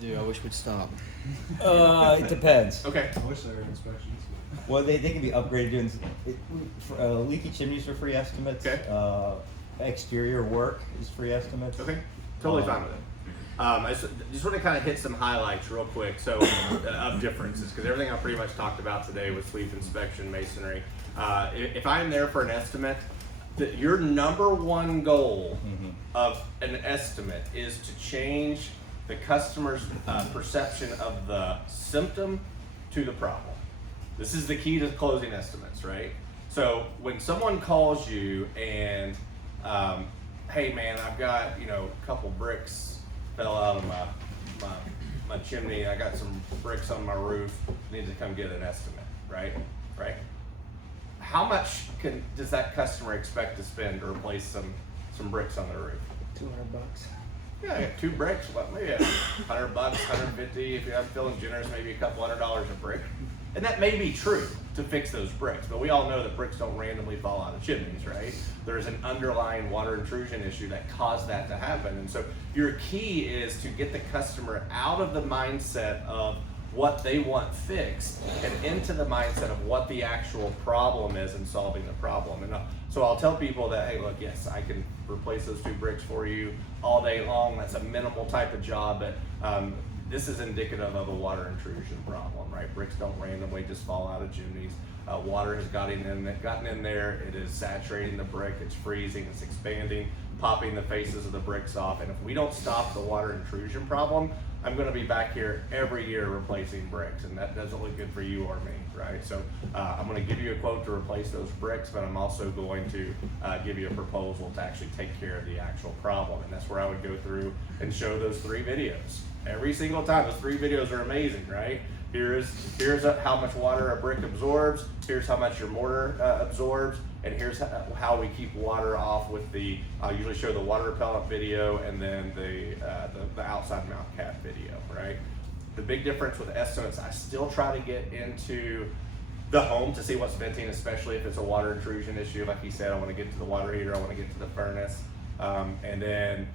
Dude, I wish we'd stop. It depends. Okay. I wish there were inspections. Well, they can be upgraded doing leaky chimneys are free estimates. Okay. Exterior work is free estimates. Okay. Totally fine with it. I just want to kind of hit some highlights real quick, so of differences, because everything I pretty much talked about today was sweep, inspection, masonry. If I'm there for an estimate, your number one goal of an estimate is to change the customer's perception of the symptom to the problem. This is the key to closing estimates, right? So when someone calls you and, hey man, I've got a couple bricks fell out of my chimney. I got some bricks on my roof. Need to come get an estimate, right? Right. How much does that customer expect to spend to replace some bricks on their roof? $200. Yeah, 2 bricks. What? Maybe $100, 150. If you're feeling generous, maybe a couple $100 a brick. And that may be true to fix those bricks, but we all know that bricks don't randomly fall out of chimneys, right? There's an underlying water intrusion issue that caused that to happen. And so your key is to get the customer out of the mindset of what they want fixed and into the mindset of what the actual problem is and solving the problem. And so I'll tell people that, hey, look, yes, I can replace those 2 bricks for you all day long. That's a minimal type of job, but this is indicative of a water intrusion problem, right? Bricks don't randomly just fall out of chimneys. Water has gotten in there. It is saturating the brick. It's freezing. It's expanding, popping the faces of the bricks off. And if we don't stop the water intrusion problem, I'm going to be back here every year replacing bricks, and that doesn't look good for you or me, right? So I'm going to give you a quote to replace those bricks, but I'm also going to give you a proposal to actually take care of the actual problem. And that's where I would go through and show those 3 videos. Every single time, those 3 videos are amazing, right? Here's how much water a brick absorbs, here's how much your mortar absorbs, and here's how we keep water off with I'll usually show the water repellent video and then the outside mount cap video, right? The big difference with estimates, I still try to get into the home to see what's venting, especially if it's a water intrusion issue. Like you said, I want to get to the water heater, I want to get to the furnace, and then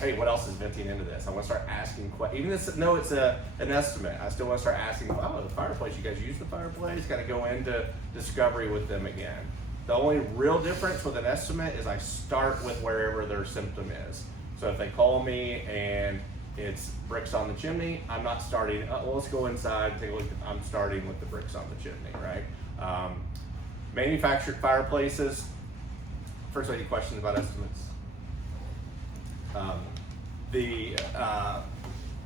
hey, what else is venting into this? I want to start asking questions. Even though it's an estimate, I still want to start asking, oh, the fireplace, you guys use the fireplace? Got to go into discovery with them again. The only real difference with an estimate is I start with wherever their symptom is. So if they call me and it's bricks on the chimney, I'm not starting, well, let's go inside and take a look. I'm starting with the bricks on the chimney, right? Manufactured fireplaces. First, any questions about estimates? The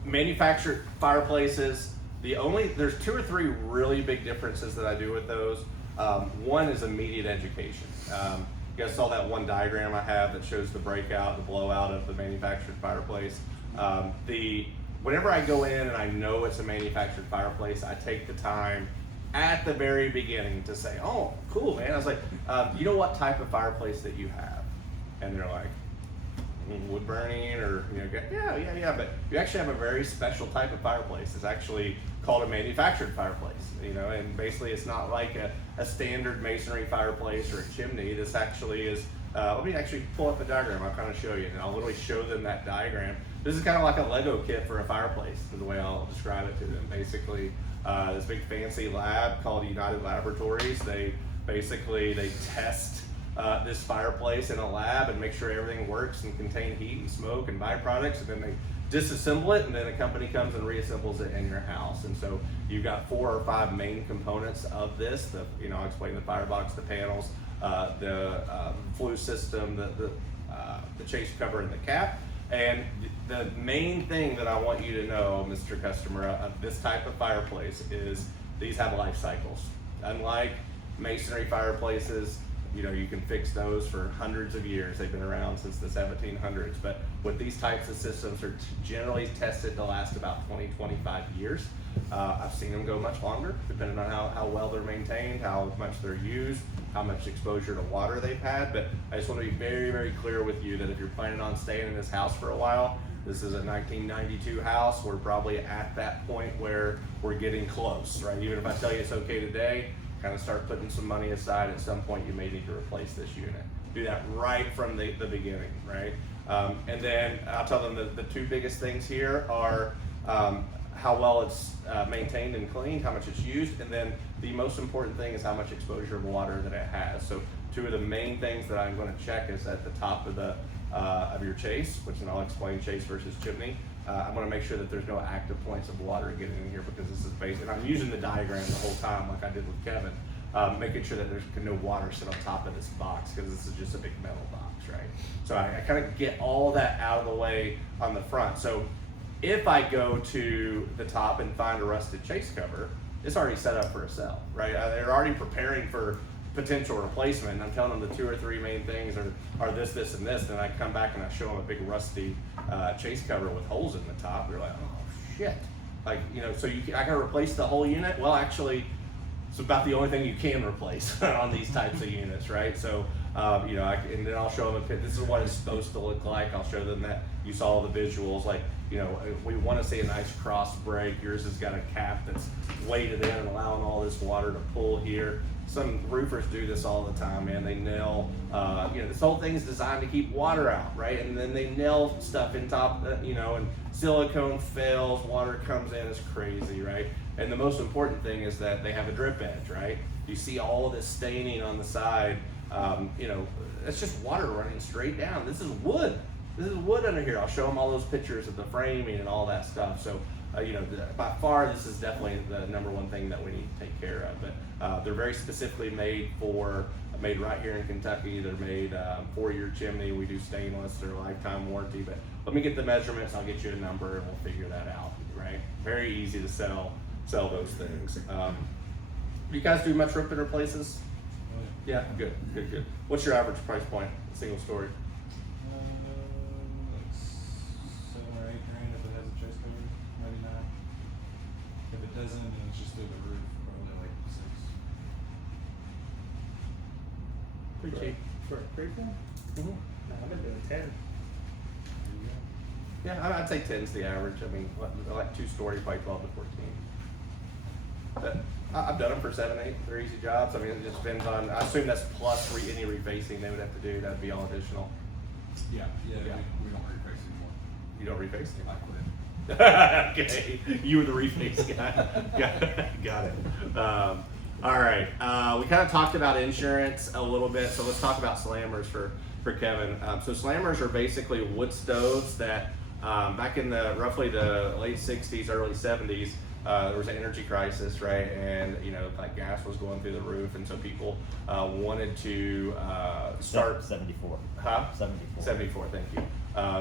manufactured fireplaces, there's 2 or 3 really big differences that I do with those. One is immediate education. You guys saw that one diagram I have that shows the breakout, the blowout of the manufactured fireplace. Whenever I go in and I know it's a manufactured fireplace, I take the time at the very beginning to say, oh, cool, man. I was like, you know what type of fireplace that you have? And they're like, wood burning, or yeah, but you actually have a very special type of fireplace. It's actually called a manufactured fireplace, and basically it's not like a standard masonry fireplace or a chimney. This actually is, let me actually pull up the diagram. I'll kind of show you, and I'll literally show them that diagram. This is kind of like a Lego kit for a fireplace, is the way I'll describe it to them. Basically, this big fancy lab called United Laboratories, they test this fireplace in a lab and make sure everything works and contain heat and smoke and byproducts, and then they disassemble it, and then a company comes and reassembles it in your house. And so you've got 4 or 5 main components of this. I'll explain the firebox, the panels, the flue system, the chase cover, and the cap. And the main thing that I want you to know, Mr. Customer, of this type of fireplace is these have life cycles. Unlike masonry fireplaces, you can fix those for hundreds of years. They've been around since the 1700s. But with these types of systems, they're generally tested to last about 20, 25 years. I've seen them go much longer, depending on how well they're maintained, how much they're used, how much exposure to water they've had. But I just want to be very, very clear with you that if you're planning on staying in this house for a while, this is a 1992 house. We're probably at that point where we're getting close, right? Even if I tell you it's okay today, kind of start putting some money aside. At some point you may need to replace this unit. Do that right from the beginning, right? And then I'll tell them the 2 biggest things here are how well it's maintained and cleaned, how much it's used, and then the most important thing is how much exposure of water that it has. So two of the main things that I'm going to check is at the top of the of your chase, which and I'll explain chase versus chimney. I'm going to make sure that there's no active points of water getting in here, because this is basic. And I'm using the diagram the whole time, like I did with Kevin, making sure that there's no water sit on top of this box, because this is just a big metal box, right? So I kind of get all that out of the way on the front. So if I go to the top and find a rusted chase cover, it's already set up for a sell, right? They're already preparing for potential replacement. I'm telling them the 2 or 3 main things are this, this, and this. Then I come back and I show them a big rusty chase cover with holes in the top. They're like, oh shit! Like, you know, so I can replace the whole unit. Well, actually, it's about the only thing you can replace on these types of units, right? So, you know, and then I'll show them this is what it's supposed to look like. I'll show them that you saw the visuals, like, you know, we want to see a nice cross break. Yours has got a cap that's weighted in and allowing all this water to pull here. Some roofers do this all the time, man. They nail, you know, this whole thing is designed to keep water out, right? And then they nail stuff in top, you know, and silicone fails, water comes in, it's crazy, right? And the most important thing is that they have a drip edge, right? You see all of this staining on the side, you know, it's just water running straight down. This is wood. This is wood under here. I'll show them all those pictures of the framing and all that stuff. So, you know, by far, this is definitely the #1 thing that we need to take care of. But they're very specifically made right here in Kentucky. They're made 4-year chimney. We do stainless. They're lifetime warranty. But let me get the measurements. I'll get you a number, and we'll figure that out. Right? Very easy to sell those things. You guys do much rip and replaces? Yeah, good. What's your average price point, single story? Like 7 or 8 grand if it has a chest cover, maybe 9. If it doesn't, then it's just through the roof, probably like 6. Pretty cheap. For a pre-form? Mm-hmm. No, I've been doing 10. Yeah, I'd say 10's the average. I mean, like 2-story, probably 12 to 14. But I've done them for 7, 8. They're easy jobs. I mean, it just depends on. I assume that's plus any refacing they would have to do. That'd be all additional. Yeah. Yeah. We don't reface anymore. You don't reface? I quit. Okay, you were the reface guy. Got it. All right, we kind of talked about insurance a little bit, so let's talk about slammers for Kevin. So slammers are basically wood stoves that back in roughly the late 60s, early 70s, there was an energy crisis, right? And, you know, like gas was going through the roof, and so people wanted to start 74. Huh? 74. 74, thank you.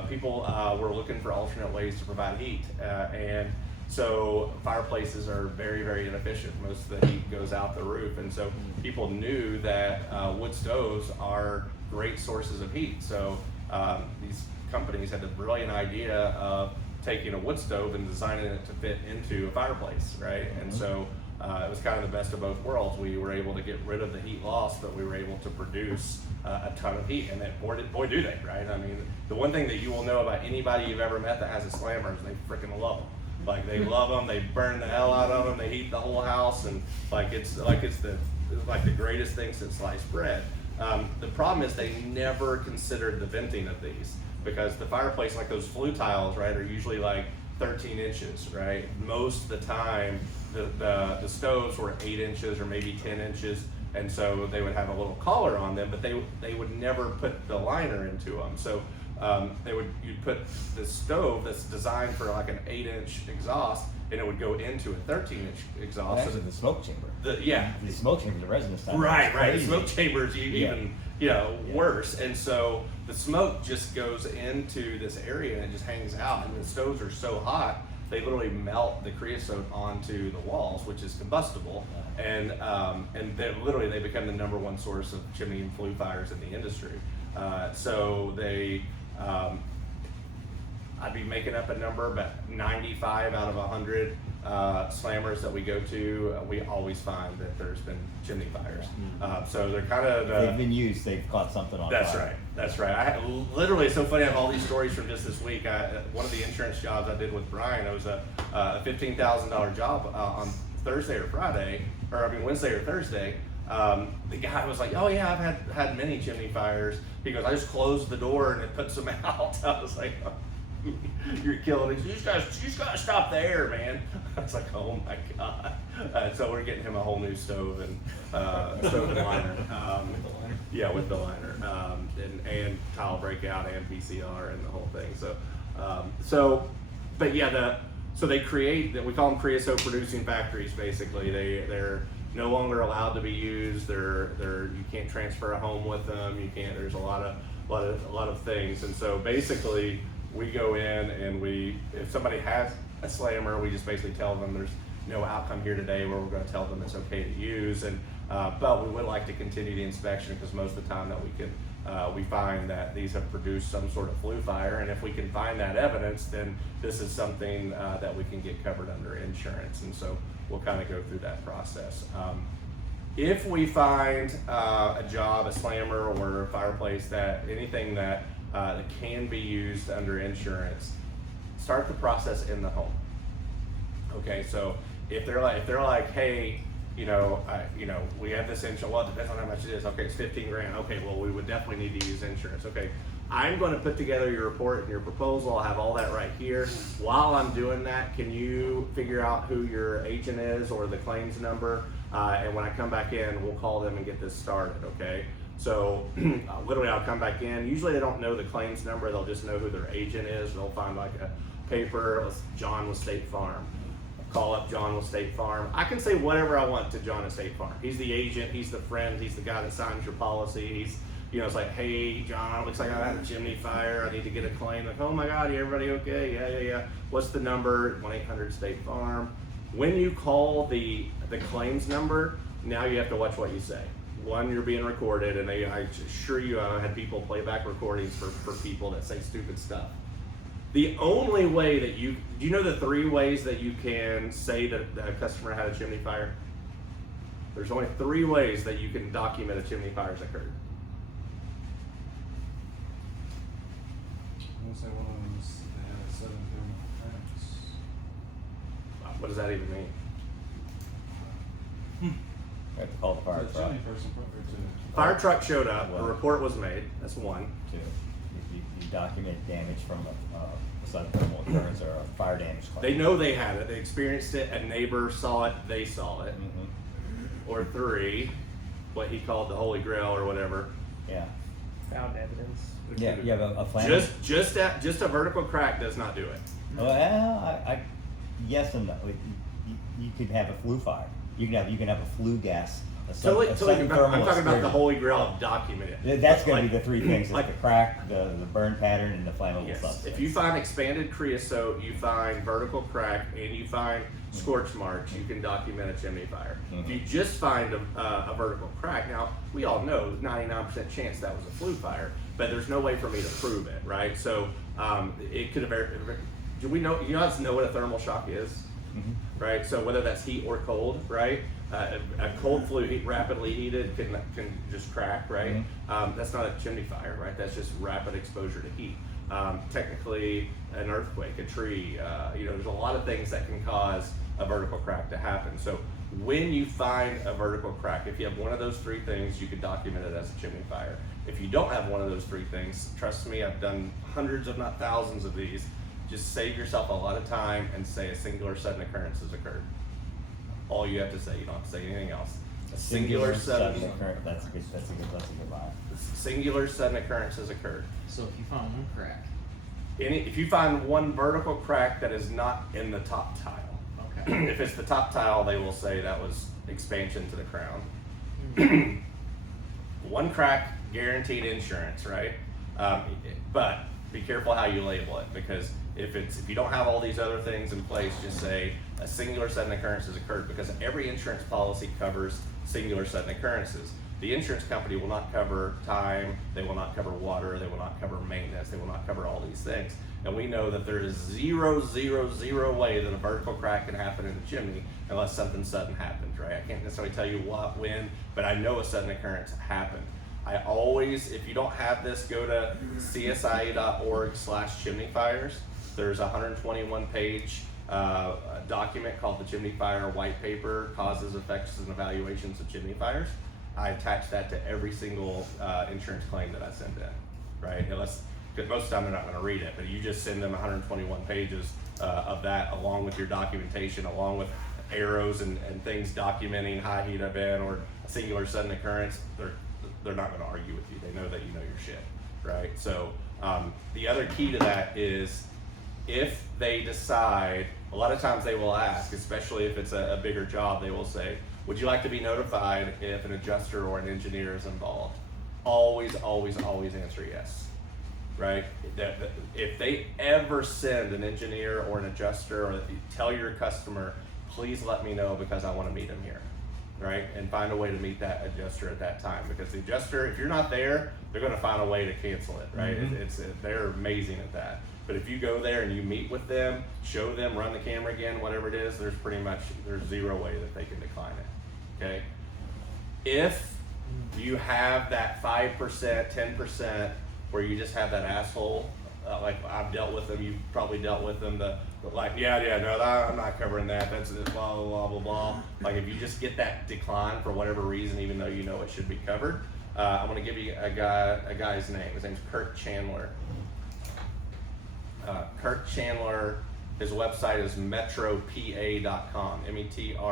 People were looking for alternate ways to provide heat, and so fireplaces are very, very inefficient. Most of the heat goes out the roof, and so people knew that wood stoves are great sources of heat. So these companies had the brilliant idea of taking a wood stove and designing it to fit into a fireplace, right? And so it was kind of the best of both worlds. We were able to get rid of the heat loss, but we were able to produce a ton of heat, and boy do they, right? I mean, the one thing that you will know about anybody you've ever met that has a slammer is they freaking love them. Like, they love them, they burn the hell out of them, they heat the whole house, and it's the greatest thing since sliced bread. The problem is they never considered the venting of these, because the fireplace, like those flue tiles, right, are usually like 13 inches, right? Most of the time, the stoves were 8 inches or maybe 10 inches, and so they would have a little collar on them, but they would never put the liner into them. So you'd put the stove that's designed for like an 8-inch exhaust, and it would go into a 13-inch exhaust. Actually, the smoke chamber. The smoke chamber, the residence time. Right. The smoke chamber is even worse, and so the smoke just goes into this area and it just hangs out. And the stoves are so hot, they literally melt the creosote onto the walls, which is combustible, and they become the #1 source of chimney and flue fires in the industry. So they. I'd be making up a number, but 95 out of 100 slammers that we go to, we always find that there's been chimney fires. So they're kind of they've been used. They've caught something on fire. That's right. Literally, it's so funny. I have all these stories from just this week. One of the insurance jobs I did with Brian, it was a $15,000 job on Wednesday or Thursday. The guy was like, "Oh yeah, I've had many chimney fires." He goes, "I just closed the door and it puts them out." I was like, You're killing it. You just gotta stop the air, man. I was like, oh my god. So we're getting him a whole new stove and stove and liner. Yeah, with the liner, and tile breakout and PCR and the whole thing. But yeah, so they create that, we call them creosote producing factories. Basically, they're no longer allowed to be used. You can't transfer a home with them. You can't. There's a lot of things, and so basically we go in and if somebody has a slammer, we just basically tell them there's no outcome here today where we're going to tell them it's okay to use, and but we would like to continue the inspection because most of the time that we find that these have produced some sort of flue fire, and if we can find that evidence, then this is something that we can get covered under insurance, and so we'll kind of go through that process. If we find a job, a slammer, or a fireplace, anything that can be used under insurance, start the process in the home. Okay, so if they're like, hey, we have this insurance. Well, it depends on how much it is. Okay, it's 15 grand. Okay, well, we would definitely need to use insurance. Okay, I'm going to put together your report and your proposal. I'll have all that right here. While I'm doing that, can you figure out who your agent is or the claims number? And when I come back in, we'll call them and get this started, okay? So literally I'll come back in. Usually they don't know the claims number. They'll just know who their agent is. They'll find like a paper, John with State Farm. Call up John with State Farm. I can say whatever I want to John at State Farm. He's the agent, he's the friend, he's the guy that signs your policy. He's, it's like, hey, John, looks like I had a chimney fire. I need to get a claim. Like, oh my God, everybody okay? Yeah. What's the number? 1-800 State Farm. When you call the claims number, now you have to watch what you say. One, you're being recorded, and I assure you, I had people play back recordings for people that say stupid stuff. The only way that do you know the 3 ways that you can say that a customer had a chimney fire? There's only 3 ways that you can document a chimney fire's occurred. I'm gonna say one of them is they had a 7 thermal furnace. What does that even mean? We have to call the fire The truck. chimney person put her to. Fire truck showed up, a report was made, that's 1. 2, you document damage from a sudden thermal occurrence or a fire damage claim. They know they had it, they experienced it, a neighbor saw it, they saw it. Mm-hmm. Or 3, what he called the Holy Grail or whatever. Yeah. Found evidence. Yeah, you have a flame. Just a vertical crack does not do it. Well, yes and no. You could have a flue fire. You can have a flue gas. I'm talking about the Holy Grail of documented. That's going to be the 3 things: like the crack, the burn pattern, and the flammable Yes. substance. If you find expanded creosote, you find vertical crack, and you find scorch marks, you can document a chimney fire. If you just find a vertical crack, now we all know 99% chance that was a flue fire, but there's no way for me to prove it, right? So it could have. Do we know? You guys know what a thermal shock is, right? So whether that's heat or cold, right? A cold flue, rapidly heated, can just crack, right? That's not a chimney fire, right? That's just rapid exposure to heat. Technically, an earthquake, a tree, there's a lot of things that can cause a vertical crack to happen. So when you find a vertical crack, if you have one of those 3 things, you could document it as a chimney fire. If you don't have one of those 3 things, trust me, I've done hundreds, if not thousands of these. Just save yourself a lot of time and say a singular sudden occurrence has occurred. All you have to say, you don't have to say anything else. A singular sudden occurrence. That's a good line. Singular sudden occurrence has occurred. So if you find one crack, If you find one vertical crack that is not in the top tile, okay. if it's the top tile, they will say that was expansion to the crown. One crack, guaranteed insurance, right? But be careful how you label it, because if you don't have all these other things in place, just say a singular sudden occurrence has occurred, because every insurance policy covers singular sudden occurrences. The insurance company will not cover time, they will not cover water, they will not cover maintenance, they will not cover all these things. And we know that there is 0.000 way that a vertical crack can happen in the chimney unless something sudden happens, right? I can't necessarily tell you what, when, but I know a sudden occurrence happened. I always, if you don't have this, go to csia.org/chimney fires. There's a 121-page document called the Chimney Fire White Paper, Causes, Effects, and Evaluations of Chimney Fires. I attach that to every single insurance claim that I send in, right? because most of the time they're not going to read it, but you just send them 121 pages of that along with your documentation, along with arrows and things documenting high heat event or a singular sudden occurrence. They're not going to argue with you. They know that you know your shit, right? So the other key to that is if they decide, a lot of times they will ask, especially if it's a bigger job, they will say, would you like to be notified if an adjuster or an engineer is involved? Always, always, always answer yes, right? If they ever send an engineer or an adjuster, or tell your customer, please let me know because I want to meet him here, right? And find a way to meet that adjuster at that time, because the adjuster, if you're not there, they're going to find a way to cancel it, right? They're amazing at that. But if you go there and you meet with them, show them, run the camera again, whatever it is, there's zero way that they can decline it, okay? If you have that 5%, 10% where you just have that asshole, like I've dealt with them, you've probably dealt with them, no, I'm not covering that, that's blah, blah, blah, blah, blah. Like if you just get that decline for whatever reason, even though you know it should be covered, I'm gonna give you a guy's name. His name's Kurt Chandler. Kurt Chandler, his website is metropa.com, metropa.com.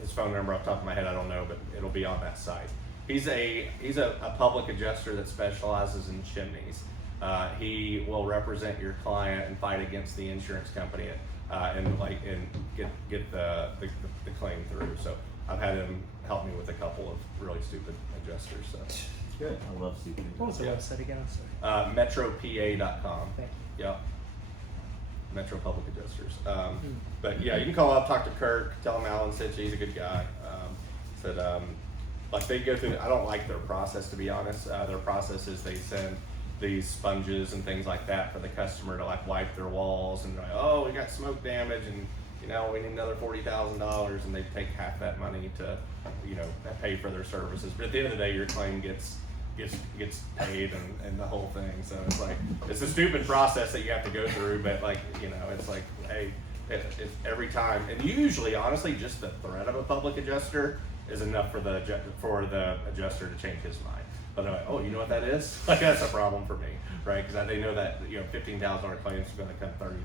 His phone number off the top of my head I don't know, but it'll be on that site. He's a public adjuster that specializes in chimneys. He will represent your client and fight against the insurance company and get the claim through. So I've had him help me with a couple of really stupid adjusters. So. Good. I love stupid. What was the website again? I'm sorry. metropa.com. Thank you. Yep. Metro Public Adjusters. But yeah, you can call up, talk to Kirk, tell him Alan said he's a good guy. Like they go through, I don't like their process, to be honest. Their process is they send these sponges and things like that for the customer to like wipe their walls, and like, oh, we got smoke damage and we need another $40,000, and they take half that money to, pay for their services. But at the end of the day, your claim gets paid and the whole thing. So it's like, it's a stupid process that you have to go through, but like, it's like, hey, it's every time. And usually, honestly, just the threat of a public adjuster is enough for the adjuster to change his mind. But they're like, oh, you know what that is? Like, that's a problem for me, right? Because they know that, $15,000 claims is going to come $30,000.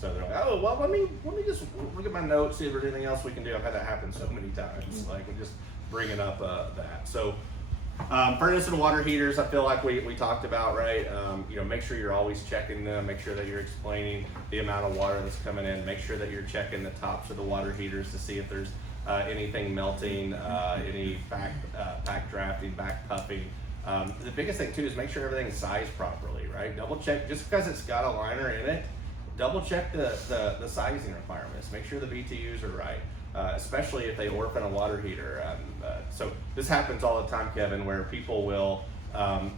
So they're like, oh, well, let me just look at my notes, see if there's anything else we can do. I've had that happen so many times. Like, we're just bringing up that. So, furnace and water heaters, I feel like we talked about, right? Make sure you're always checking them. Make sure that you're explaining the amount of water that's coming in. Make sure that you're checking the tops of the water heaters to see if there's anything melting, any back drafting, back puffing. The biggest thing too is make sure everything's sized properly, right? Double check, just because it's got a liner in it, double check the sizing requirements. Make sure the BTUs are right. Especially if they orphan a water heater. So this happens all the time, Kevin, where people will,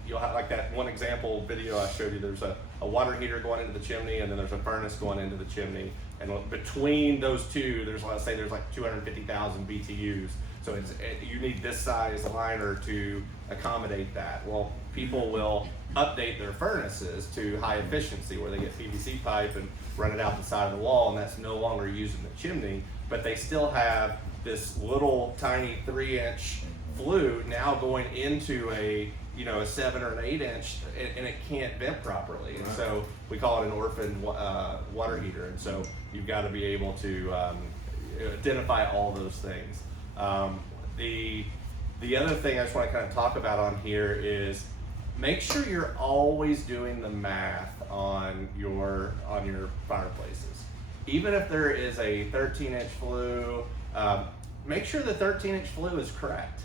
you'll have like that one example video I showed you, there's a water heater going into the chimney and then there's a furnace going into the chimney. And between those two, let's say there's like 250,000 BTUs. So you need this size liner to accommodate that. Well, people will update their furnaces to high efficiency where they get PVC pipe and run it out the side of the wall, and that's no longer using the chimney, but they still have this little tiny 3-inch flue now going into a 7 or an 8-inch, and it can't vent properly. And so we call it an orphaned water heater. And so you've got to be able to identify all those things. The other thing I just want to kind of talk about on here is make sure you're always doing the math on your fireplaces. Even if there is a 13-inch flue, make sure the 13-inch flue is correct,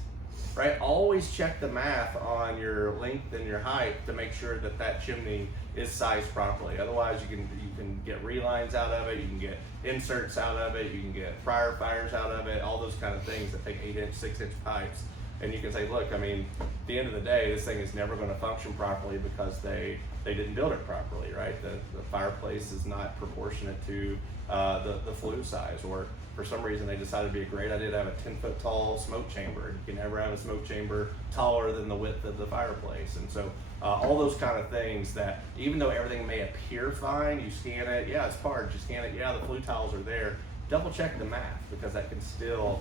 right? Always check the math on your length and your height to make sure that that chimney is sized properly. Otherwise, you can get relines out of it, you can get inserts out of it, you can get fryer fires out of it, all those kind of things that take 8-inch, 6-inch pipes. And you can say, look, I mean, at the end of the day, this thing is never going to function properly because they didn't build it properly, right? The fireplace is not proportionate to the flue size, or for some reason they decided it'd be a great idea to have a 10-foot tall smoke chamber. You can never have a smoke chamber taller than the width of the fireplace. And so all those kind of things that even though everything may appear fine, you scan it, yeah, it's hard, you scan it, yeah, the flue tiles are there, double check the math because that can still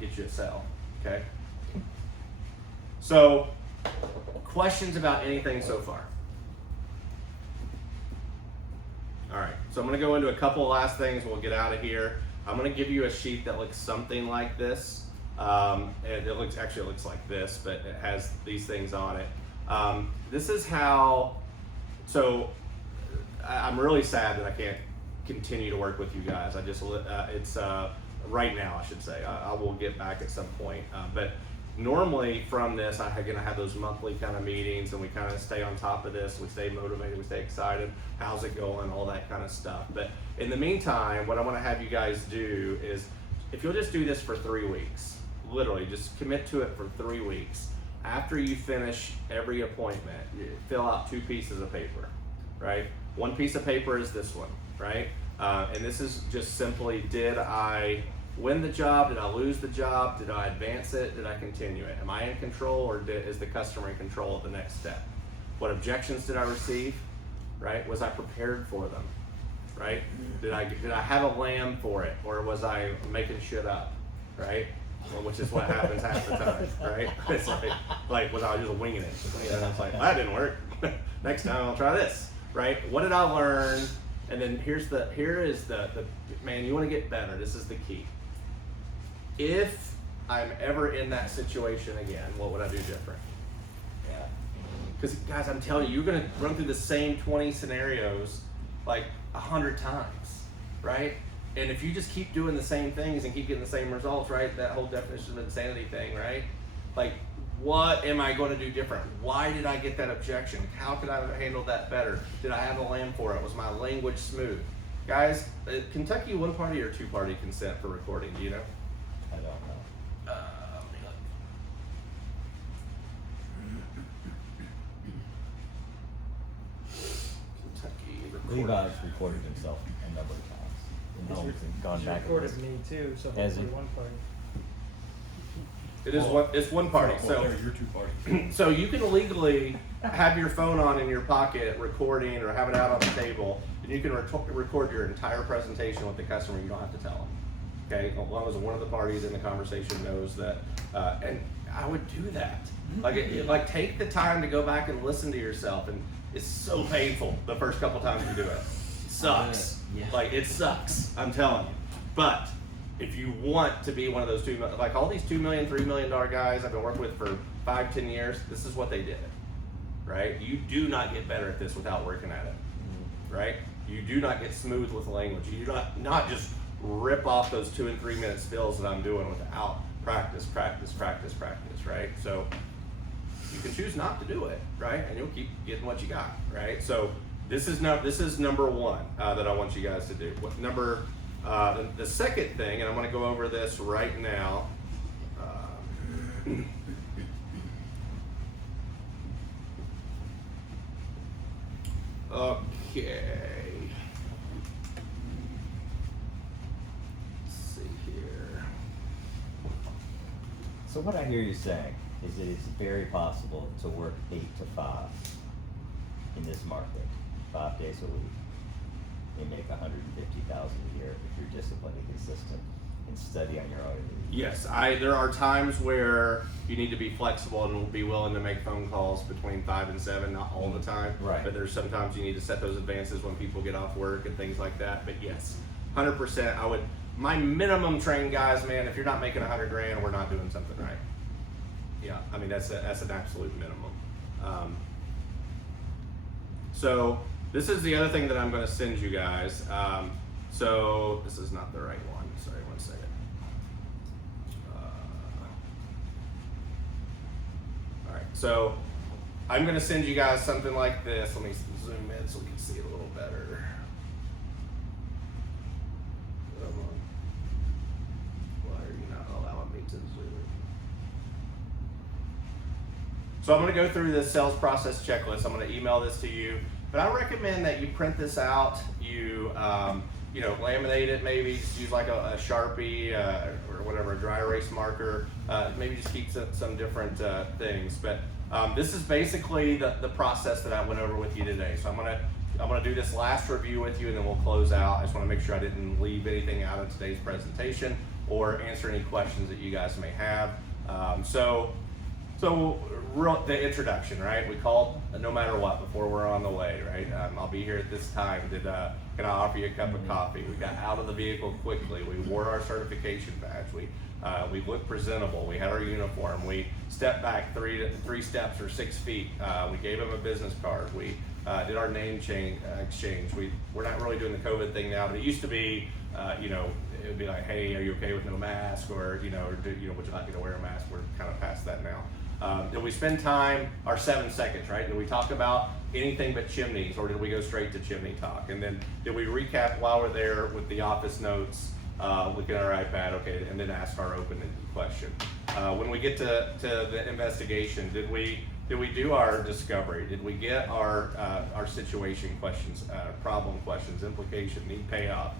get you a sell, okay? So, questions about anything so far? All right, so I'm gonna go into a couple of last things. We'll get out of here. I'm gonna give you a sheet that looks something like this. And it looks like this, but it has these things on it. This is how, so I'm really sad that I can't continue to work with you guys. I just, it's right now, I should say. I will get back at some point. But normally from this, I'm gonna have those monthly kind of meetings, and we kind of stay on top of this. We stay motivated, we stay excited. How's it going? All that kind of stuff. But in the meantime, what I want to have you guys do is, if you'll just do this for 3 weeks, literally just commit to it for 3 weeks. After you finish every appointment, you fill out 2 pieces of paper, right? One piece of paper is this one, right? And this is just simply, did I win the job? Did I lose the job? Did I advance it? Did I continue it? Am I in control, or is the customer in control of the next step? What objections did I receive, right? Was I prepared for them, right? Did I have a lamb for it, or was I making shit up, right? Well, which is what happens half the time, right? It's like was I just winging it? You know, it's like, well, that didn't work. Next time I'll try this, right? What did I learn? And then here is the man, you want to get better. This is the key. If I'm ever in that situation again, what would I do different? Yeah. Because guys, I'm telling you, you're gonna run through the same 20 scenarios like 100 times, right? And if you just keep doing the same things and keep getting the same results, right? That whole definition of insanity thing, right? Like, what am I going to do different? Why did I get that objection? How could I have handled that better? Did I have a lamb for it? Was my language smooth? Guys, Kentucky 1-party or 2-party consent for recording, do you know? I don't know. Let me look. Kentucky recording. Levi's recorded himself a number of times. And homes and gone She back and recorded listened. me too, so Has hopefully he? 1 party. It is it's 1 party. Well, So there, you're 2-party. So you can legally have your phone on in your pocket recording, or have it out on the table, and you can record your entire presentation with the customer. You don't have to tell them. Okay, as long as one of the parties in the conversation knows that. And I would do that. Like take the time to go back and listen to yourself, and it's so painful the first couple times you do it. It sucks. Yeah. Like it sucks. I'm telling you. But if you want to be one of those like all these $2 million, $3 million guys I've been working with for 5-10 years, this is what they did, right? You do not get better at this without working at it, right? You do not get smooth with language. You do not just rip off those 2 and 3 minute spills that I'm doing without practice, right? So you can choose not to do it, right? And you'll keep getting what you got, right? So this is number 1 that I want you guys to do. The second thing, and I'm going to go over this right now. Okay. Let's see here. So what I hear you saying is that it's very possible to work 8 to 5 in this market, 5 days a week, and make $150,000 a year if you're disciplined and consistent and study on your own. Yes, there are times where you need to be flexible and be willing to make phone calls between 5 and 7, not all the time. Right. But there's sometimes you need to set those advances when people get off work and things like that. But yes, 100%. My minimum trained guys, man, if you're not making $100,000, we're not doing something right. Yeah, I mean that's an absolute minimum. So this is the other thing that I'm going to send you guys. So this is not the right one. Sorry, 1 second. All right, so I'm going to send you guys something like this. Let me zoom in so we can see it a little better. Come on. Why are you not allowing me to zoom in? So I'm going to go through this sales process checklist. I'm going to email this to you, but I recommend that you print this out. You laminate it, maybe just use like a Sharpie or whatever, a dry erase marker. Maybe just keep some different things. But this is basically the process that I went over with you today. So I'm gonna do this last review with you, and then we'll close out. I just want to make sure I didn't leave anything out of today's presentation or answer any questions that you guys may have. So So the introduction, right? We called no matter what before we're on the way, right? I'll be here at this time. Can I offer you a cup of coffee? We got out of the vehicle quickly. We wore our certification badge. We looked presentable. We had our uniform. We stepped back three steps or 6 feet. We gave him a business card. We did our name exchange. We're not really doing the COVID thing now, but it used to be, it would be like, hey, are you okay with no mask? Or, would you like me to wear a mask? We're kind of past that now. Did we spend time, our 7 seconds, right? Did we talk about anything but chimneys, or did we go straight to chimney talk? And then did we recap while we're there with the office notes, looking at our iPad, okay, and then ask our open-ended question? When we get to the investigation, did we do our discovery? Did we get our situation questions, problem questions, implication, need payoff?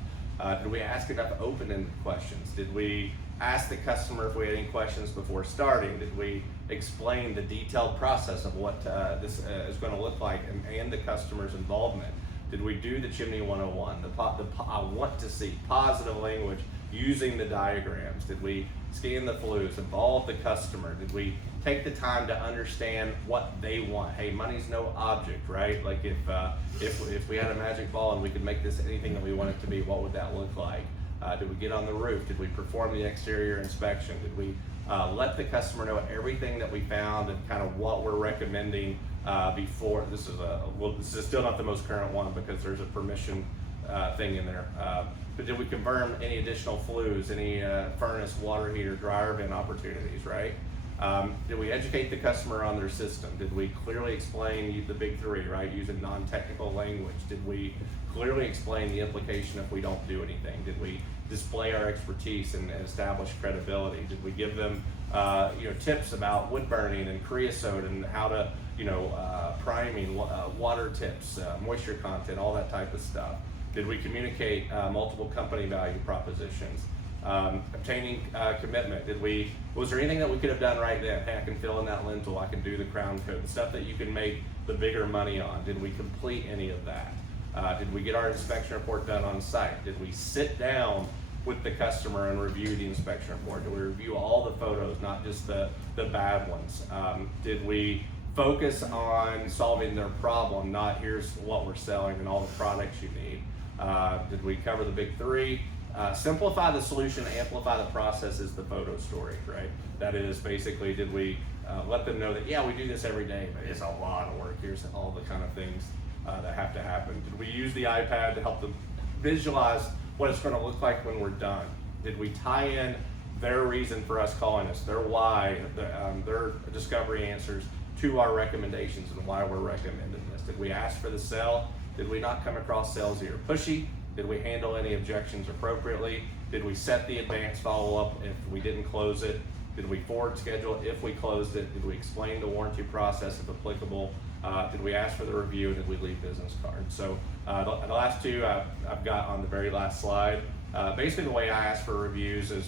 Did we ask enough open-ended questions? Did we ask the customer if we had any questions before starting? Did we explain the detailed process of what this is going to look like and the customer's involvement? Did we do the Chimney 101, I want to see positive language using the diagrams? Did we scan the flues, involve the customer? Did we take the time to understand what they want? Hey, money's no object, right? Like if we had a magic ball and we could make this anything that we want it to be, what would that look like? Did we get on the roof? Did we perform the exterior inspection? Did we let the customer know everything that we found and kind of what we're recommending before? This is still not the most current one because there's a permission thing in there. But did we confirm any additional flues, any furnace, water heater, dryer vent opportunities, right? Did we educate the customer on their system? Did we clearly explain the big three, right? Using non-technical language. Did we clearly explain the implication if we don't do anything? Did we display our expertise and establish credibility? Did we give them tips about wood burning and creosote and how to, priming, water tips, moisture content, all that type of stuff? Did we communicate multiple company value propositions? Obtaining commitment. Was there anything that we could have done right then? Hey, I can fill in that lintel, I can do the crown coat, the stuff that you can make the bigger money on. Did we complete any of that? Did we get our inspection report done on site? Did we sit down with the customer and review the inspection report? Did we review all the photos, not just the bad ones? Did we focus on solving their problem, not here's what we're selling and all the products you need? Did we cover the big three? Simplify the solution, amplify the process is the photo story, right? That is basically, did we let them know that, yeah, we do this every day, but it's a lot of work. Here's all the kind of things that have to happen. Did we use the iPad to help them visualize what it's going to look like when we're done? Did we tie in their reason for us calling us, their why, their discovery answers to our recommendations and why we're recommending this? Did we ask for the sale? Did we not come across salesy or pushy? Did we handle any objections appropriately? Did we set the advanced follow-up if we didn't close it? Did we forward schedule if we closed it? Did we explain the warranty process if applicable? Did we ask for the review? Did we leave business cards? So the last two I've got on the very last slide. Basically the way I ask for reviews is,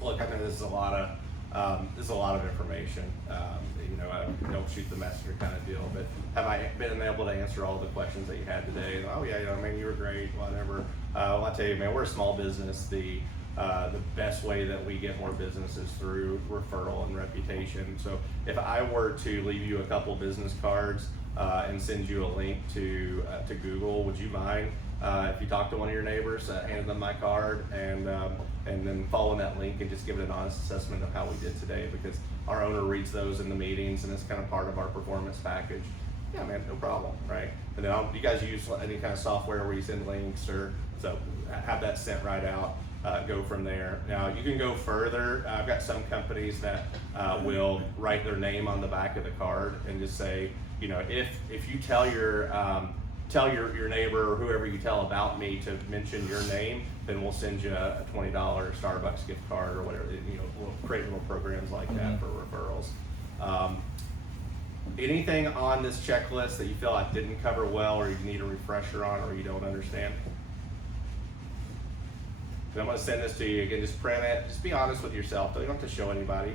look, I know this is a lot of information. I don't shoot the messenger kind of deal, but have I been able to answer all the questions that you had today? Oh yeah, you were great, whatever. Well, I'll tell you, man, we're a small business. The best way that we get more business is through referral and reputation. So if I were to leave you a couple business cards and send you a link to Google, would you mind if you talk to one of your neighbors, hand them my card, and then follow that link and just give it an honest assessment of how we did today? Because our owner reads those in the meetings, and it's kind of part of our performance package. Yeah, man, no problem, right? And then do you guys use any kind of software where you send links, or so have that sent right out? Go from there. Now you can go further. I've got some companies that will write their name on the back of the card and just say, if you tell your neighbor or whoever you tell about me to mention your name, then we'll send you a $20 Starbucks gift card or whatever. We'll create little programs like that for referrals. Anything on this checklist that you feel I didn't cover well, or you need a refresher on, or you don't understand? And I'm going to send this to you again. Just print it. Just be honest with yourself. You don't have to show anybody,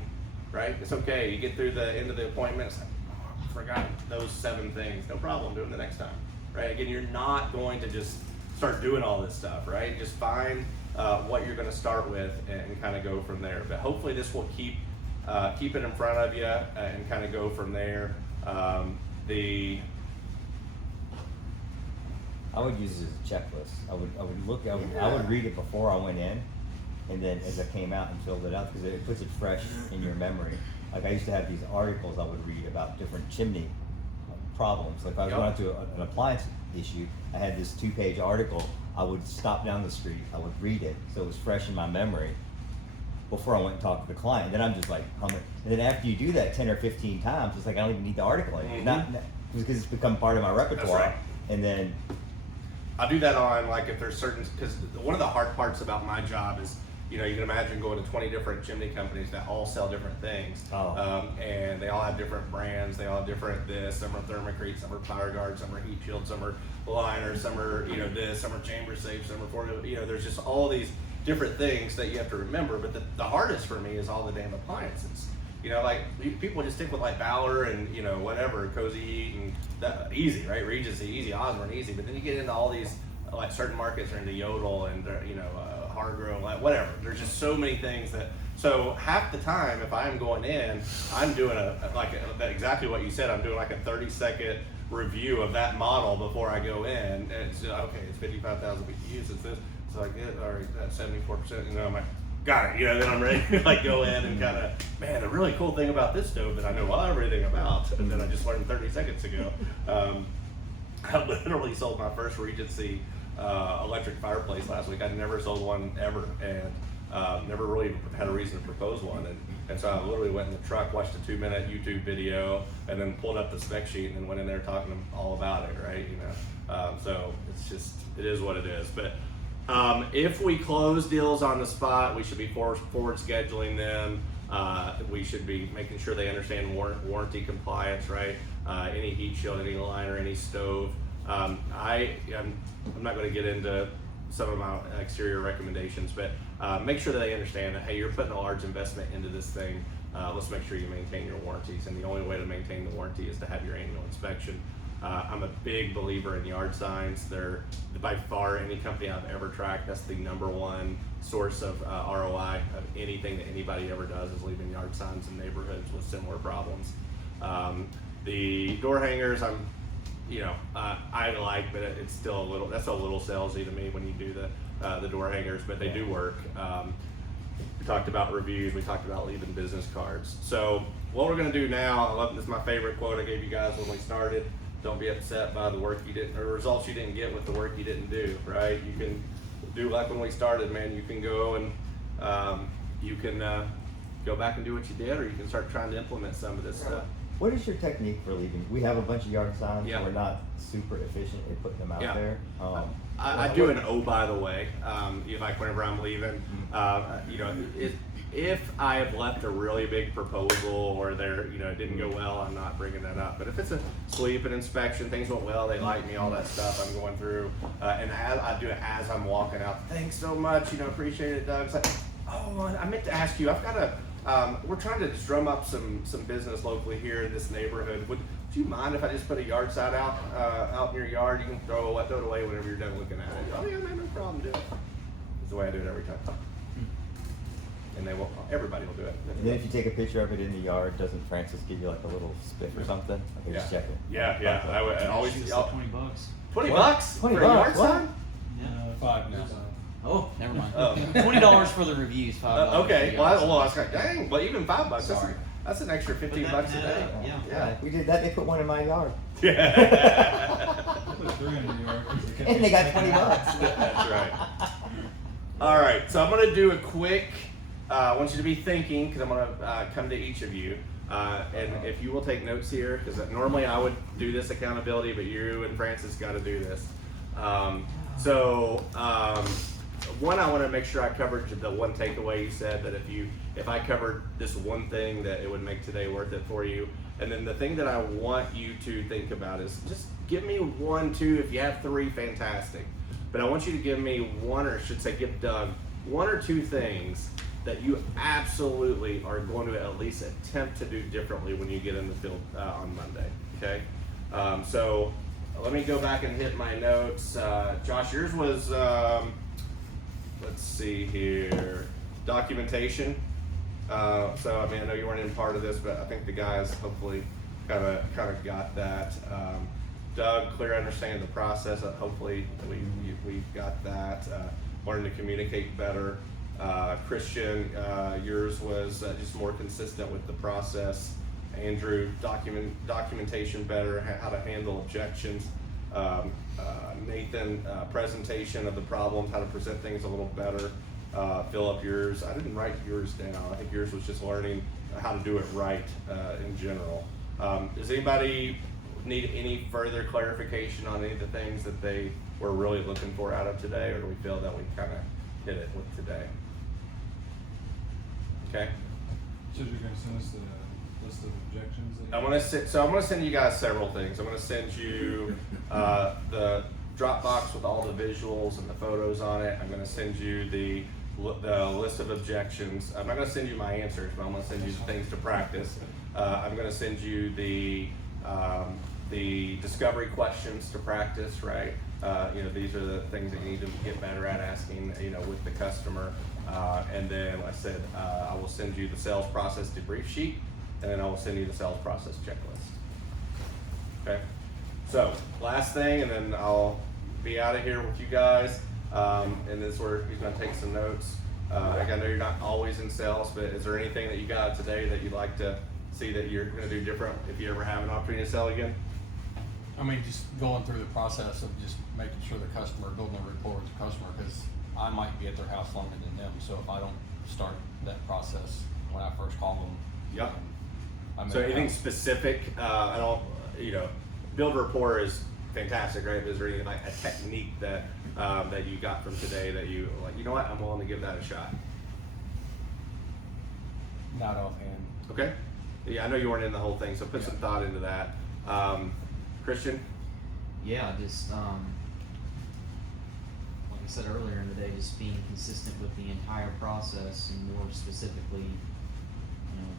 right? It's okay. You get through the end of the appointment. It's like, oh, I forgot those 7 things. No problem. Do them the next time, right? Again, you're not going to just start doing all this stuff, right? Just find what you're going to start with and kind of go from there. But hopefully, this will keep keep it in front of you and kind of go from there. I would use it as a checklist. I would read it before I went in, and then as I came out and filled it out, because it puts it fresh in your memory. Like I used to have these articles I would read about different chimney problems. Like if I was going to an appliance issue, I had this 2-page article. I would stop down the street, I would read it, so it was fresh in my memory before I went and talked to the client. Then I'm just like humming. And then after you do that 10 or 15 times, it's like I don't even need the article anymore. Not because it's become part of my repertoire. That's right. And then I'll do that on, like, if there's certain, because one of the hard parts about my job is, you know, you can imagine going to 20 different chimney companies that all sell different things. And they all have different brands, they all have different this, some are thermocrete, some are fire guard, some are heat shield, some are liners, some are, you know, this, some are chamber safe, some are for, you know, there's just all these different things that you have to remember. But the hardest for me is all the damn appliances. You know, like people just stick with like Valor and, you know, whatever, Cozy Heat and that, easy, right? Regency, easy, Osborne, easy. But then you get into all these, like certain markets are into Yodel and, you know, Hargrove, like whatever. There's just so many things that, so half the time if I'm going in, I'm doing exactly what you said, I'm doing like a 30-second review of that model before I go in. And it's, okay, it's 55,000 BTUs, it's this. So I get, all right, that's 74%, you know, I'm like, got it, you know, then I'm ready to like go in and kind of, man, the really cool thing about this stove that I know everything about, and then I just learned 30 seconds ago. I literally sold my first Regency electric fireplace last week. I'd never sold one ever, and never really had a reason to propose one. And so I literally went in the truck, watched a 2-minute YouTube video, and then pulled up the spec sheet and then went in there talking to them all about it, right? You know, so it's just, it is what it is. But if we close deals on the spot, we should be forward scheduling them. We should be making sure they understand warranty compliance, right? Any heat shield, any liner, any stove. I'm not going to get into some of my exterior recommendations, but make sure that they understand that, hey, you're putting a large investment into this thing. Let's make sure you maintain your warranties, and the only way to maintain the warranty is to have your annual inspection. I'm a big believer in yard signs. They're by far, any company I've ever tracked, that's the #1 source of ROI of anything that anybody ever does, is leaving yard signs in neighborhoods with similar problems. The door hangers, I like, but it's still that's a little salesy to me when you do the door hangers, but they do work. We talked about reviews, we talked about leaving business cards. So what we're gonna do now, this is my favorite quote I gave you guys when we started. Don't be upset by the work you didn't, or results you didn't get with the work you didn't do, right? You can do like when we started, man, you can go and you can go back and do what you did, or you can start trying to implement some of this stuff. what is your technique for leaving? We have a bunch of yard signs. Yeah. We're not super efficient at putting them out Yeah. there. I do an oh by the way, like whenever I'm leaving, if I have left a really big proposal or it didn't go well, I'm not bringing that up. But if it's a sweep and inspection, things went well, they like me, all that stuff, I'm going through, and I do it as I'm walking out. Thanks so much, appreciate it, Doug. It's like, oh, I meant to ask you, I've got we're trying to drum up some business locally here in this neighborhood. Would you mind if I just put a yard sign out in your yard? You can throw it away whenever you're done looking at it. Oh yeah, man, no problem, do it. That's the way I do it every time. And everybody will do it. And then if you take a picture of it in the yard, doesn't Francis give you like a little spiff or something? Okay, just check it. Yeah. I always She was I'll- $20. $20 $20 for a yard what? sign? $5 now. Oh, never mind. Oh. $20 for the reviews, $5. Okay, for the well, outside. I was like, dang, but even $5, Sorry. that's an extra $15 a day. Yeah. We did that. They put one in my yard. Yeah. I put 3 in New York. And they got $20. That's right. All right, so I'm going to do a quick, I want you to be thinking, because I'm going to come to each of you. And if you will take notes here, because normally I would do this accountability, but you and Francis got to do this. One, I want to make sure I covered the one takeaway you said, that if I covered this one thing, that it would make today worth it for you. And then the thing that I want you to think about is just give me 1, 2, if you have 3, fantastic. But I want you to give me one, or I should say give Doug 1 or 2 things that you absolutely are going to at least attempt to do differently when you get in the field on Monday, okay? So let me go back and hit my notes. Josh, yours was, let's see here, documentation. So I mean, I know you weren't in part of this, but I think the guys hopefully kind of got that. Doug, clear understanding the process. Hopefully we got that. Learning to communicate better. Christian, yours was just more consistent with the process. Andrew, documentation better, how to handle objections. Nathan, presentation of the problems, how to present things a little better. Philip, yours, I didn't write yours down. I think yours was just learning how to do it right in general. Does anybody need any further clarification on any of the things that they were really looking for out of today, or do we feel that we kind of hit it with today? Okay. So you're gonna send us the list of objections? That I'm gonna send you guys several things. I'm gonna send you the Dropbox with all the visuals and the photos on it. I'm gonna send you the list of objections. I'm not gonna send you my answers, but I'm gonna send you the things to practice. I'm gonna send you the discovery questions to practice, right? These are the things that you need to get better at asking, with the customer. And then like I said, I will send you the sales process debrief sheet, and then I will send you the sales process checklist. Okay? So, last thing, and then I'll be out of here with you guys. And this is where he's gonna take some notes. Like I know you're not always in sales, but is there anything that you got today that you'd like to see that you're gonna do different if you ever have an opportunity to sell again? I mean, just going through the process of just making sure the customer, building a rapport with the customer, because I might be at their house longer than them. So if I don't start that process when I first call them. Yep. I So anything specific, I don't, build rapport is fantastic, right? Is there anything like a technique that you got from today that you like, you know what, I'm willing to give that a shot? Not offhand. Okay. Yeah, I know you weren't in the whole thing, so put some thought into that. Christian? Yeah, just like I said earlier in the day, just being consistent with the entire process, and more specifically,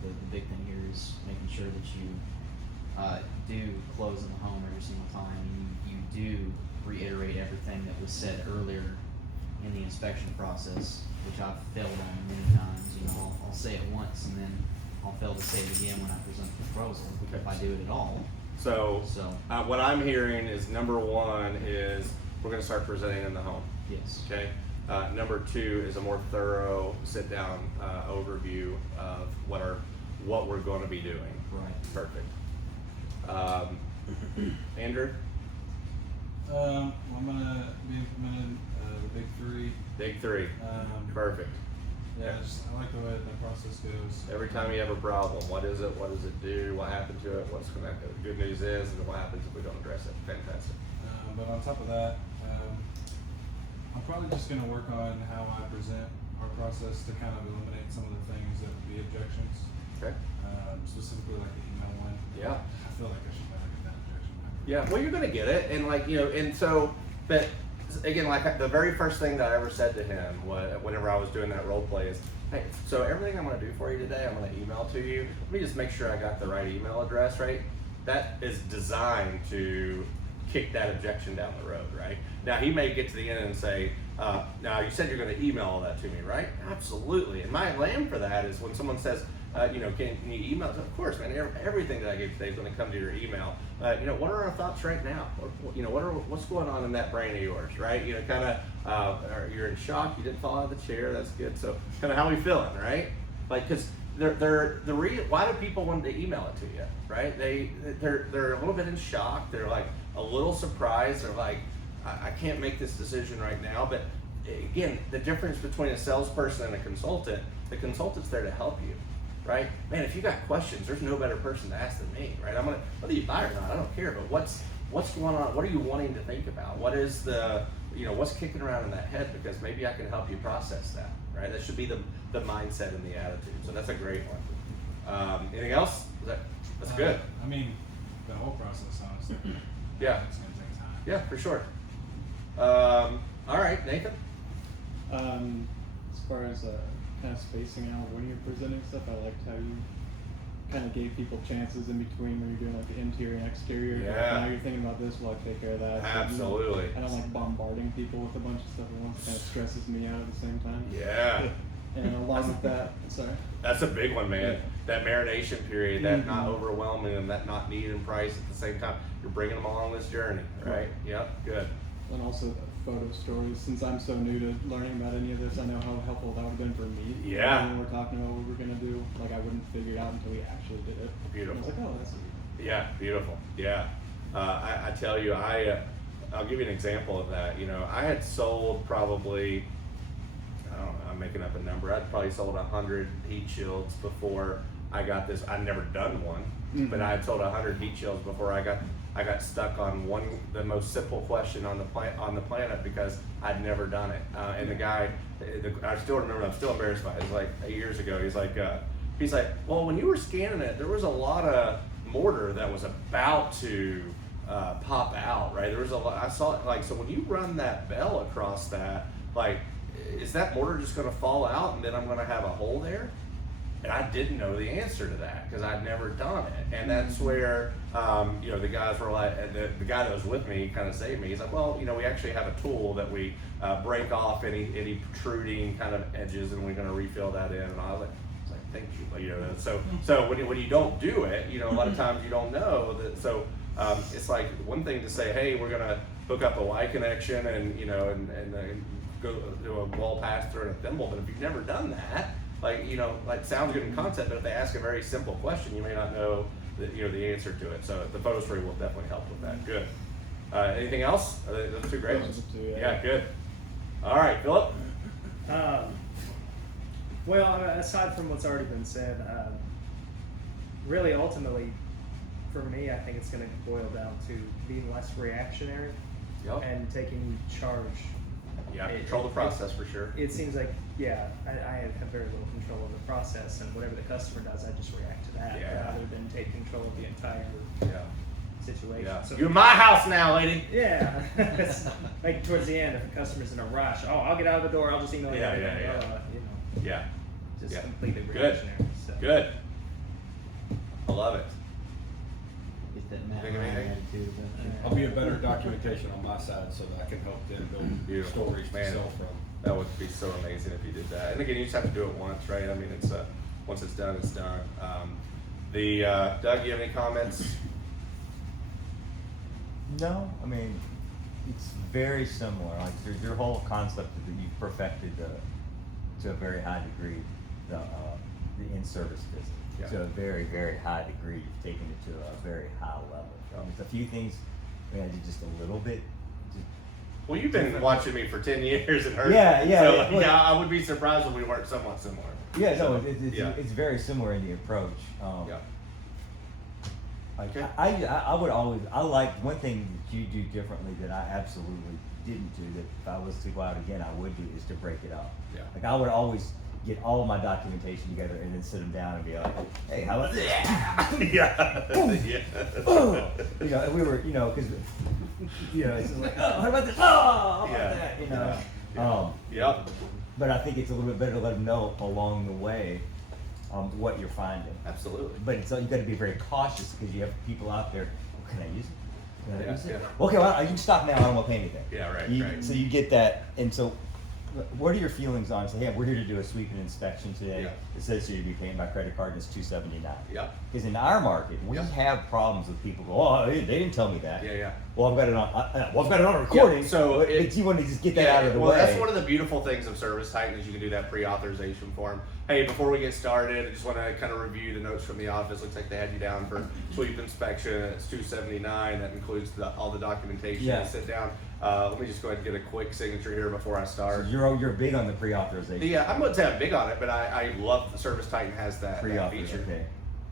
the big thing here is making sure that you do close in the home every single time, and you do reiterate everything that was said earlier in the inspection process, which I've failed on many times. I'll say it once, and then I'll fail to say it again when I present the proposal, Okay. if I do it at all. So what I'm hearing is number one is we're gonna start presenting in the home. Yes. Okay. Number two is a more thorough sit down overview of what we're going to be doing. Right. Perfect. Andrew? I'm gonna be implementing the big three. Big three. Perfect. Yeah, I like the way the process goes. Every time you have a problem, what is it? What does it do? What happened to it? What's going to happen? The good news is, and what happens if we don't address it? Fantastic. But on top of that, I'm probably just going to work on how I present our process to kind of eliminate some of the things that would be objections. Okay. Specifically like the email one. Yeah. I feel like I should never get that objection. Yeah, well, you're going to get it. And and so, but again, like the very first thing that I ever said to him whenever I was doing that role play is, hey, so everything I'm going to do for you today, I'm going to email to you. Let me just make sure I got the right email address, right? That is designed to kick that objection down the road, right? Now, he may get to the end and say, now you said you're going to email all that to me, right? Absolutely. And my lamb for that is when someone says, can you email? Of course, man. Everything that I gave today is going to come to your email. What are our thoughts right now? What's going on in that brain of yours, right? You're in shock. You didn't fall out of the chair. That's good. So, kind of how we feeling, right? Like, because why do people want to email it to you, right? They're a little bit in shock. They're like a little surprised. They're like, I can't make this decision right now. But again, the difference between a salesperson and a consultant, the consultant's there to help you. Right? Man, if you got questions, there's no better person to ask than me, right? I'm gonna, whether you buy or not, I don't care, but what's going on? What are you wanting to think about? What is what's kicking around in that head? Because maybe I can help you process that, right? That should be the mindset and the attitude. So that's a great one. Anything else? That's good. I mean, the whole process, honestly. Yeah. It's going to take time. Yeah, for sure. All right, Nathan? As far as kind of spacing out when you're presenting stuff, I liked how you kind of gave people chances in between when you're doing like the interior and exterior. Yeah. Like, now you're thinking about this, well, I take care of that. Absolutely. I don't like bombarding people with a bunch of stuff at once. It kind of stresses me out at the same time. Yeah. And along with that, sorry. That's a big one, man. Yeah. That marination period, that not Mhm. overwhelming them, that not need and price at the same time. You're bringing them along this journey, right? Yep, good. And also the photo stories. Since I'm so new to learning about any of this, I know how helpful that would have been for me. Yeah. When we're talking about what we're gonna do, like I wouldn't figure it out until we actually did it. Beautiful. And I was like, oh, that's Yeah, beautiful. Yeah. I tell you, I'll give you an example of that. You know, I had sold probably, I don't know, I'm making up a number. I'd probably sold 100 heat shields before I got this. I'd never done one, but I had sold 100 heat shields before I got stuck on the most simple question on the planet because I'd never done it. And the guy, I still remember. I'm still embarrassed by it. It was like 8 years ago. He's like, well, when you were scanning it, there was a lot of mortar that was about to pop out, right? There was a lot. I saw it like, so when you run that bell across that, like, is that mortar just going to fall out and then I'm going to have a hole there? And I didn't know the answer to that because I'd never done it. And that's where, you know, the guys were like, the guy that was with me kind of saved me. He's like, well, you know, we actually have a tool that we break off any protruding kind of edges and we're going to refill that in. And I was like, thank you. You know, so when you don't do it, you know, a lot of times you don't know that. So it's like one thing to say, hey, we're going to hook up a Y connection and, you know, and go do a wall pass through and a thimble. But if you've never done that, like, you know, like sounds good in concept, but if they ask a very simple question, you may not know the answer to it. So the photo story will definitely help with that. Good. Anything else? Those two great ones. Yeah, good. All right, Philip. Well, aside from what's already been said, really ultimately, for me, I think it's going to boil down to being less reactionary Yep. and taking charge. Yeah, control the process for sure. It seems like, yeah, I have very little control of the process, and whatever the customer does, I just react to that Yeah. rather than take control of the entire Yeah. situation. Yeah. So You're in my house now, lady. yeah, it's like towards the end, if a customer's in a rush, oh, I'll get out of the door, I'll just email you. Yeah, everything, yeah, yeah. you know, Yeah. just Yeah. completely Good. reactionary. So. Good. I love it. Get that Matt Think of Ryan anything? attitude. I'll be a better documentation on my side so that I can help them build Beautiful. stories to Man, sell from. that would be so amazing if you did that. And again, you just have to do it once, right? I mean, it's once it's done, it's done. Doug, you have any comments? No, I mean, it's very similar. Like your whole concept that you've perfected to a very high degree, the in-service visit. Yeah. To a very, very high degree. You've taken it to a very high level. There's a few things we had to just a little bit. Well, you've been watching me for 10 years and heard. Yeah, yeah, So, yeah. yeah, I would be surprised if we weren't somewhat similar. Yeah, no, So, it's very similar in the approach. Yeah. Like, Okay. I would always, I like one thing that you do differently that I absolutely didn't do, that if I was to go out again, I would do, is to break it up. Yeah. Like, I would always get all of my documentation together and then sit them down and be like, hey, how about this? Yeah. Oh! You know, and we were, you know, because, you know, it's just like, oh, how about this? Oh, how about Yeah. that? You know. Yeah. Yep. But I think it's a little bit better to let them know along the way what you're finding. Absolutely. But it's, you got to be very cautious because you have people out there. Well, can I use it? Can I Yeah, use it? yeah. Okay, well, you can stop now. I don't want to pay anything. Yeah, right, right. So you get that, and so what are your feelings on? Say, hey, we're here to do a sweeping inspection today. Yeah. It says here to be paying by credit card, and it's $279. Yep. Because in our market, we Yeah. have problems with people go, oh, they didn't tell me that. Yeah, yeah. Well, I've got it on. I've got it on recording. Yeah, so but it- you want to just get that out of the well, way. that's one of the beautiful things of Service Titan is you can do that pre-authorization form. Hey, before we get started, I just want to kind of review the notes from the office. Looks like they had you down for sweep inspection. It's $279. That includes all the documentation. Yeah. You sit down. Let me just go ahead and get a quick signature here before I start. So you're big on the pre-authorization. Yeah, I wouldn't say I'm big on it, but I love the Service Titan has that feature. Pre-authorization. Okay.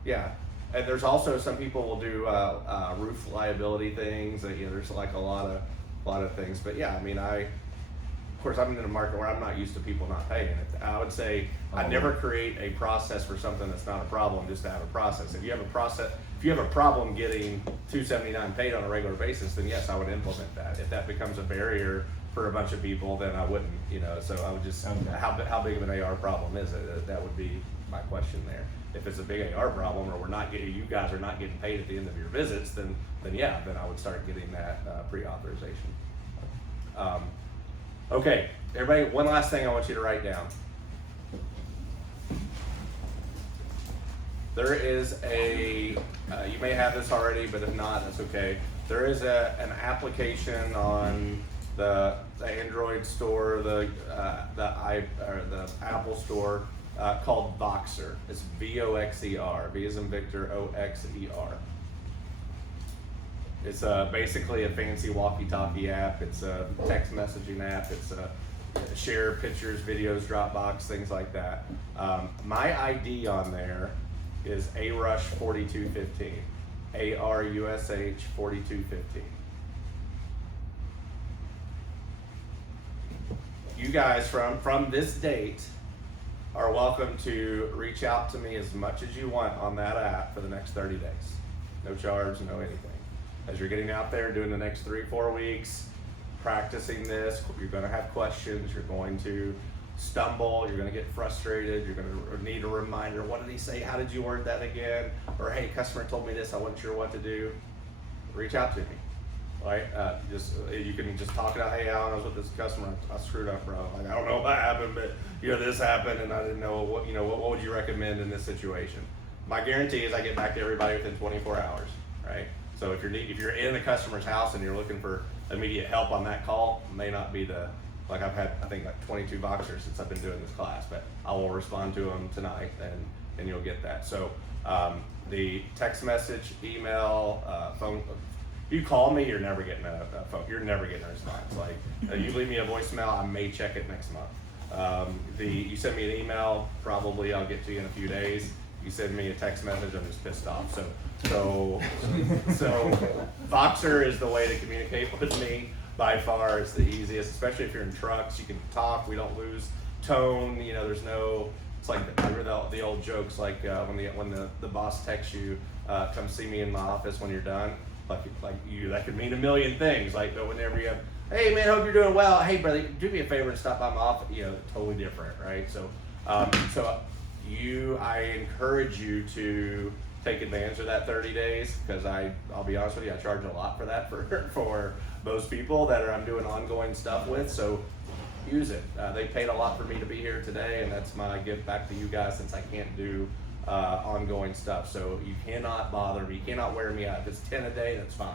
Yeah, and there's also some people will do roof liability things. You know, there's like a lot of things. But yeah, I mean, of course, I'm in a market where I'm not used to people not paying it. I would say I never create a process for something that's not a problem just to have a process. If you have a problem getting $279 paid on a regular basis, then yes, I would implement that. If that becomes a barrier for a bunch of people, then I wouldn't. You know, so I would just how big of an AR problem is it? That would be my question there. If it's a big AR problem, or you guys are not getting paid at the end of your visits, then I would start getting that pre-authorization. Okay, everybody, one last thing I want you to write down. there is a, you may have this already, but if not, that's okay. There is an application on the Android store, the Apple store, called Voxer. It's Voxer. V as in Victor, Oxer. It's basically a fancy walkie-talkie app. It's a text messaging app. It's a share pictures, videos, Dropbox, things like that. My ID on there is Rush14. ARUSH 4215. You guys from this date are welcome to reach out to me as much as you want on that app for the next 30 days. No charge, no anything. As you're getting out there doing the next 3-4 weeks, practicing this, you're gonna have questions, you're going to stumble, you're gonna get frustrated, you're gonna need a reminder. What did he say? How did you word that again? Or hey, customer told me this, I wasn't sure what to do. Reach out to me, right? You can just talk it out. Hey, Alan, I was with this customer, I screwed up, bro. Like, I don't know what happened, but this happened, and I didn't know what would you recommend in this situation? My guarantee is I get back to everybody within 24 hours, right? So if you're in the customer's house and you're looking for immediate help on that call, may not be like I've had, I think, like 22 Voxers since I've been doing this class, but I will respond to them tonight, and you'll get that. So the text message, email, phone. You call me, you're never getting a phone. You're never getting a response. Like you leave me a voicemail, I may check it next month. You send me an email, probably I'll get to you in a few days. You send me a text message, I'm just pissed off. So Voxer is the way to communicate with me. By far, it's the easiest, especially if you're in trucks. You can talk. We don't lose tone. There's no. It's like the old jokes, like when the boss texts you, come see me in my office when you're done. That could mean a million things. Like, but whenever you have, hey man, hope you're doing well. Hey brother, do me a favor and stop by my office. Totally different, right? So, I encourage you to take advantage of that 30 days, because I'll be honest with you, I charge a lot for that for most people that I'm doing ongoing stuff with. So use it. They paid a lot for me to be here today, and that's my gift back to you guys, since I can't do ongoing stuff. So you cannot bother me. You cannot wear me out. If it's 10 a day, that's fine,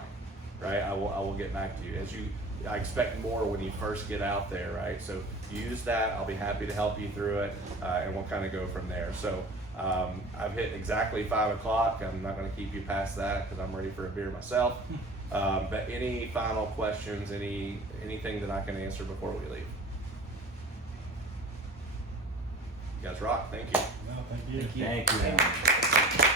right? I will get back to you. I expect more when you first get out there, right? So use that. I'll be happy to help you through it, and we'll kind of go from there. So I've hit exactly 5 o'clock. I'm not going to keep you past that because I'm ready for a beer myself. But any final questions, anything that I can answer before we leave? You guys rock. Thank you. No, thank you. Thank you.